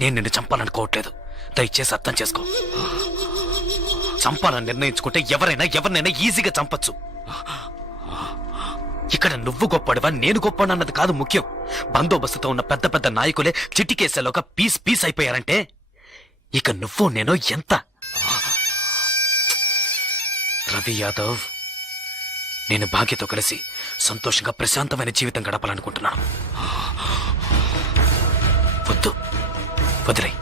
నేను నిన్ను చంపాలనుకోవట్లేదు. దయచేసి అర్థం చేసుకో. చంపాలని నిర్ణయించుకుంటే ఎవరినైనా ఈజీగా చంపచ్చు. ఇక్కడ నువ్వు గొప్పడివా నేను గొప్పడన్నది కాదు ముఖ్యం. బందోబస్తుతో ఉన్న పెద్ద పెద్ద నాయకులే చిటికేసేలోగా పీస్ అయిపోయారంటే ఇక నువ్వు నేను ఎంత. రవి యాదవ్, నేను భాగ్యతో కలిసి సంతోషంగా ప్రశాంతమైన జీవితం గడపాలనుకుంటున్నాను. వద్దు, వదిలే.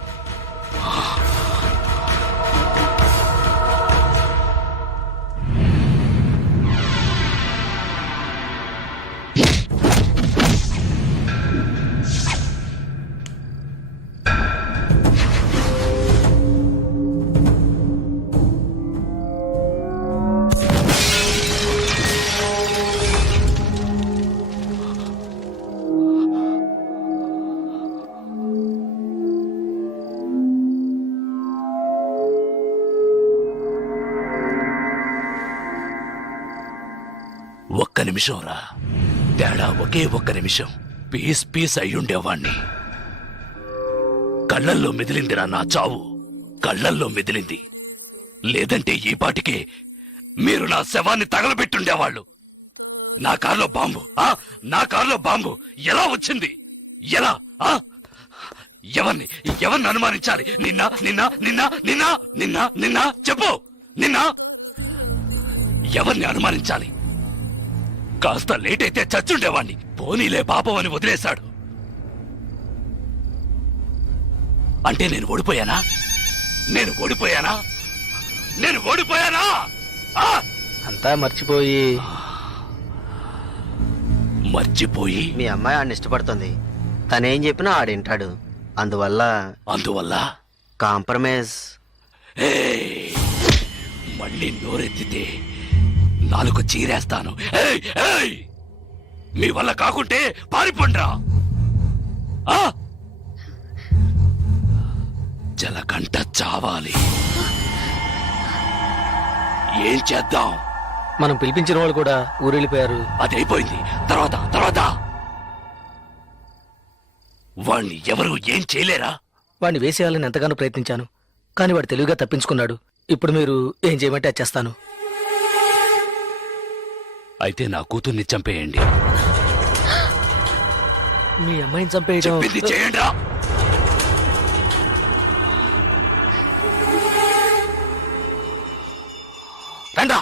ఒక్క నిమిషం రా, తేడా ఒకే ఒక్క నిమిషం. పీస్ అయ్యుండేవాణ్ణి. కళ్ళల్లో మెదిలిందిరా నా చావు, కళ్ళల్లో మెదిలింది. లేదంటే ఈ పాటికే మీరు నా శవాన్ని తగలబెట్టుండేవాళ్ళు. నా కారులో బాంబు ఎలా వచ్చింది? ఎలా? ఎవరిని అనుమానించాలి? నిన్న చెప్పు. ఎవరిని అనుమానించాలి? కాస్త లేట్ అయితే చచ్చుండేవాణ్ణి. పోనీలే పాపం అని వదిలేశాడు. అంటే నేను ఓడిపోయానా? అంతా మర్చిపోయి మీ అమ్మాయి ఆడిని ఇష్టపడుతుంది. తనేం చెప్పినా ఆడింటాడు. అందువల్ల కాంప్రమైజ్. మళ్ళీ నోరెత్తితే నాలుగు చీరేస్తాను. మీ వల్ల కాకుంటే పారిపోండ్రా. జలకంట చావాలి. ఏం చేద్దాం? మనం పిలిపించిన వాళ్ళు కూడా ఊరెళ్ళిపోయారు. అదైపోయింది. తర్వాత వాణ్ణి ఎవరు ఏం చేయలేరా? వాడిని వేసేయాలని ఎంతగానో ప్రయత్నించాను, కానీ వాడు తెలివిగా తప్పించుకున్నాడు. ఇప్పుడు మీరు ఏం చేయమంటే అది చేస్తాను. అయితే నా కూతుర్ని చంపేయండి. మీ అమ్మాయిని చంపేయడం చెప్పింది చేయండి. రండా.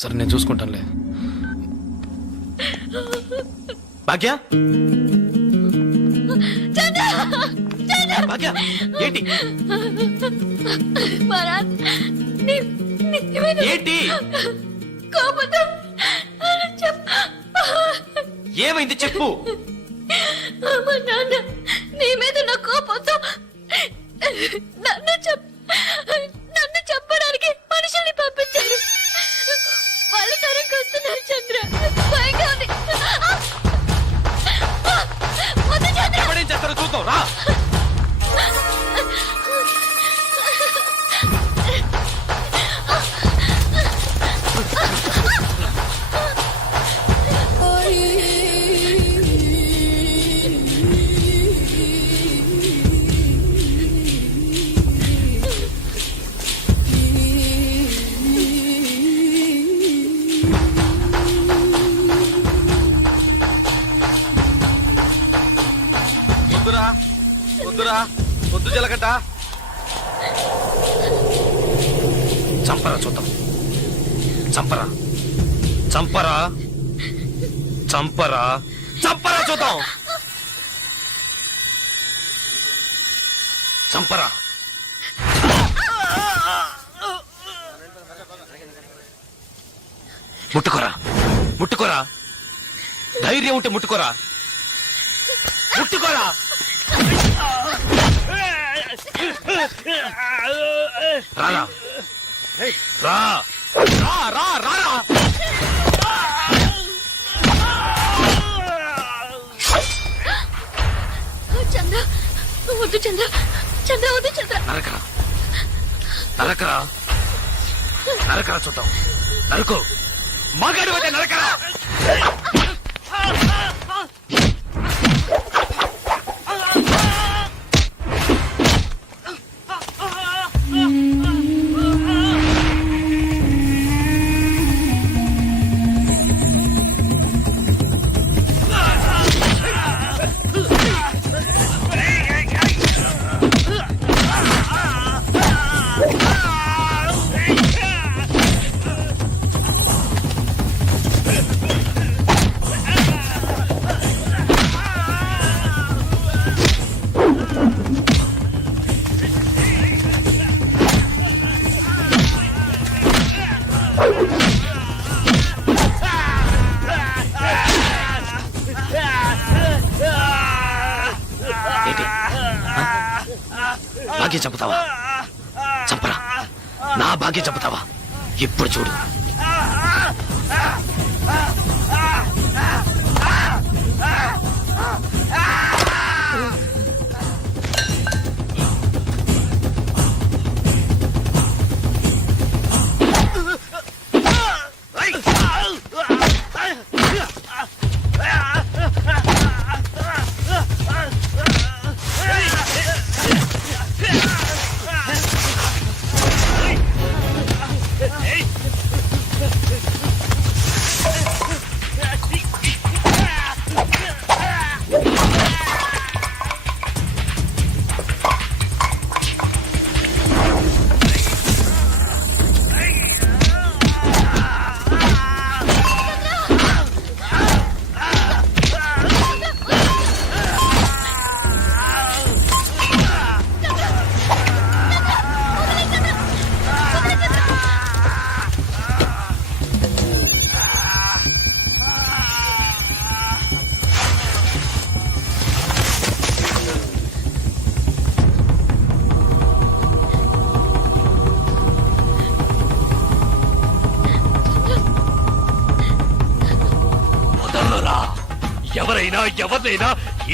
సరే నేను చూసుకుంటానులే. భాగ్య, భాగ్య ఏంటి ఏంటి ఏమైంది చెప్పు. నీ మీద నా కోపంతో నన్ను చెప్పడానికి మనుషుల్ని పంపించారు. వాళ్ళ తరంకి వస్తున్నారు చంద్ర. భయంగా ఉంది. వద్దు చంద్ర. ఎవడేం చేస్తారో చూద్దాం రా. వద్దురా వద్దురా వద్దు జలగంట. చంపరా చూద్దాం. చంపరా చంపరా చంపరా చంపరా చూద్దాం. చంపరా. ముట్టుకోరా ముట్టుకోరా. ధైర్యం ఉంటే ముట్టుకోరా. ముట్టుకోరా. రారా రా రా రా రా రా. చంద్ర వద్దు చంద్ర. చంద్ర వద్దు చంద్ర. నరకరా నరకరా నరకరా చూద్దాం. నరుకు. మగాడు అయితే నరకరా. ఏంటి? భాగ్యం చంపుతావా? చంపరా. నా భాగ్యం చంపుతావా? ఇప్పుడు చూడు. ఎవరైనా ఎవరినైనా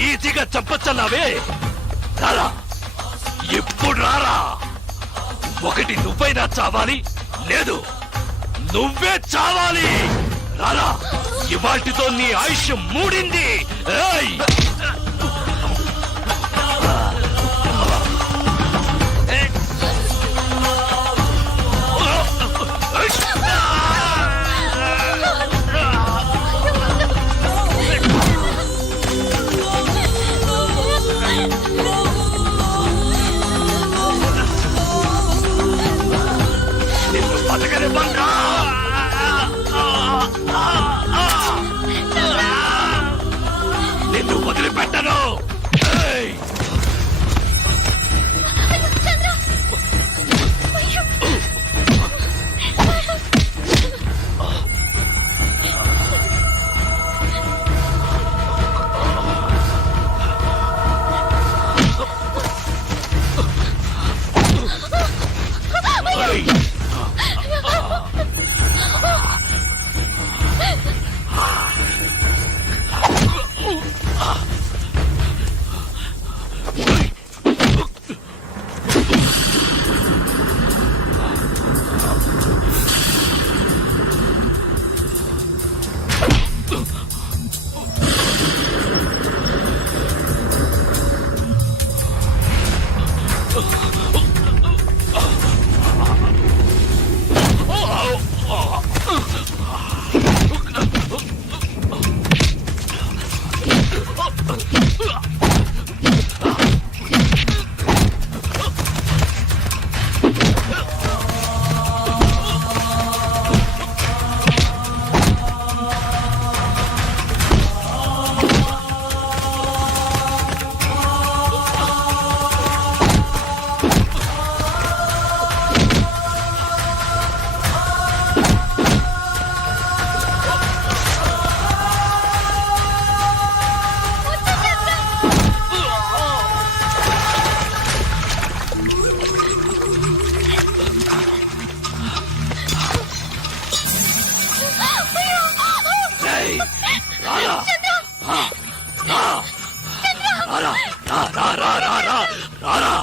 ఈజీగా చంపచ్చన్నావే. రారా ఇప్పుడు రారా. ఒకటి నువ్వైనా చావాలి, లేదు నువ్వే చావాలి. రారా. ఇవాటితో నీ ఆయుష్ మూడింది. ఏయ్! నిన్ను రా రా రా రా రా.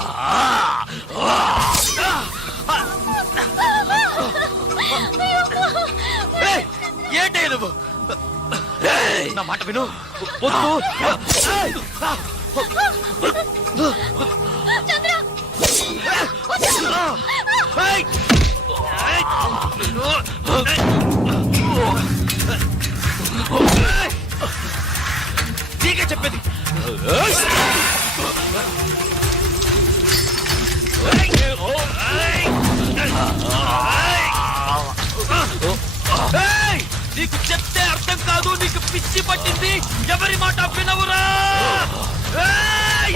ఏయ్, ఏంటయ్య నువ్వు ఏయ్, నా మాట విను వద్దు. ఏయ్, నీకే చెప్పేది. ఏయ్, నీకు చెప్తే అర్థం కాదు, నీకు పిచ్చి పట్టింది, ఎవరి మాట వినవురా. ఏయ్!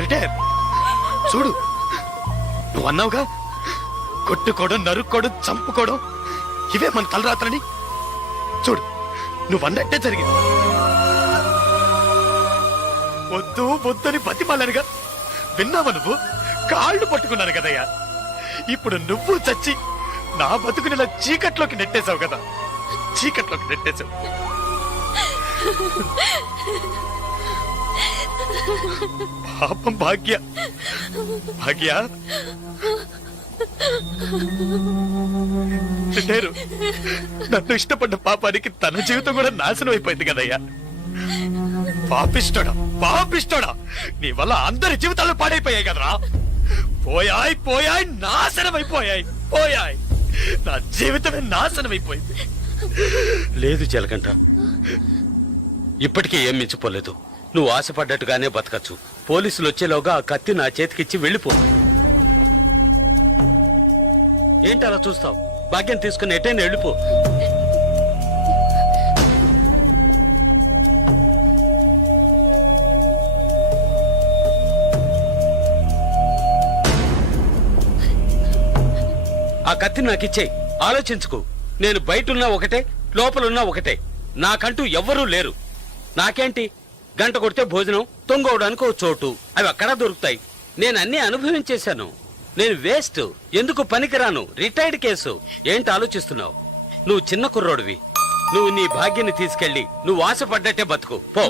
రిటైర్. చూడు, నువ్వు అన్నావుగా కొట్టుకోవడం, నరుక్కోవడం, చంపుకోవడం ఇవే మన తలరాత్రని. చూడు, నువ్వు అన్నట్టే జరిగింది. వద్దు వద్దని బతిమాలనుగా విన్నావా నువ్వు? కాళ్ళు పట్టుకున్నాను కదయ్యా. ఇప్పుడు నువ్వు చచ్చి నా బతుకునిలా చీకట్లోకి నెట్టేశావు కదా, చీకట్లోకి నెట్టేశావు. పాపం భాగ్య, భాగ్య లేరు. నన్ను ఇష్టపడ్డ పాపానికి తన జీవితం కూడా నాశనం అయిపోయింది కదయ్యా. పాపిస్తోడా, పాపిస్తోడా, నీ వల్ల అందరి జీవితాలు పాడైపోయాయి కదరా. పోయాయి పోయాయి, నాశనం అయిపోయాయి, పోయాయి. నా జీవితమే నాశనం అయిపోయింది. లేదు జలగంట, ఇప్పటికీ ఏం మించిపోలేదు. నువ్వు ఆశపడ్డట్టుగానే బతకచ్చు. పోలీసులు వచ్చేలోగా ఆ కత్తి నా చేతికిచ్చి వెళ్ళిపో. ఏంటి అలా చూస్తావు? భాగ్యం తీసుకుని ఎటైనా వెళ్ళిపో. ఆ కత్తి నాకిచ్చేయి. ఆలోచించుకో. నేను బయటున్నా ఒకటే, లోపలున్నా ఒకటే. నాకంటూ ఎవ్వరూ లేరు. నాకేంటి, గంట కొడితే భోజనం, తొంగవడానికి ఓ చోటు, అవి అక్కడా దొరుకుతాయి. నేను అన్ని అనుభవించేశాను. నేను వేస్ట్, ఎందుకు పనికిరాను, రిటైర్డ్ కేసు. ఏంటి ఆలోచిస్తున్నావు? నువ్వు చిన్న కుర్రోడివి. నువ్వు నీ భాగ్యాన్ని తీసుకెళ్లి నువ్వు ఆశపడ్డట్టే బతుకు పో.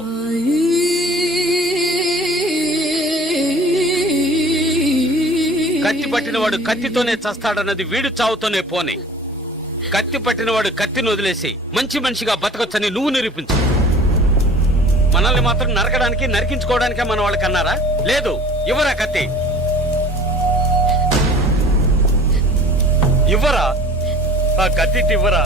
కత్తి పట్టినవాడు కత్తితోనే చస్తాడన్నది వీడు చావుతోనే పోనే. కత్తి పట్టినవాడు కత్తిని వదిలేసి మంచి మనిషిగా బతకొచ్చని నువ్వు నిరూపించు. మనల్ని మాత్రం నరకడానికి, నరికించుకోవడానికే మన వాళ్ళకి అన్నారా? లేదు. ఇవ్వరా కత్తి, ఇవ్వరా ఆ కత్తి, ఇవ్వరా.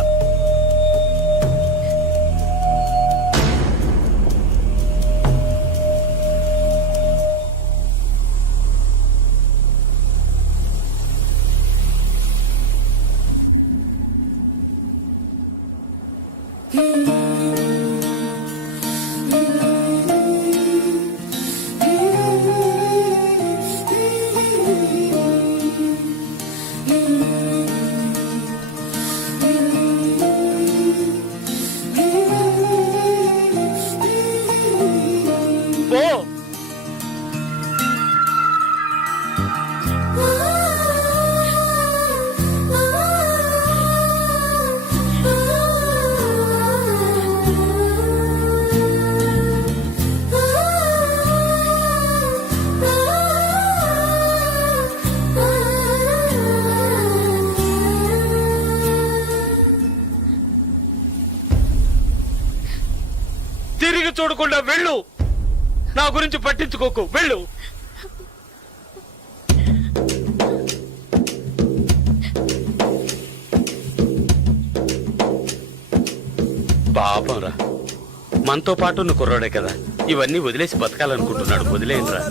తిరిగి చూడకుండా వెళ్ళు. నా గురించి పట్టించుకోకు వెళ్ళు. పాపంరా, మనతో పాటు ఉన్న కుర్రాడే కదా, ఇవన్నీ వదిలేసి బతకాలనుకుంటున్నాడు. వదిలేయండిరా.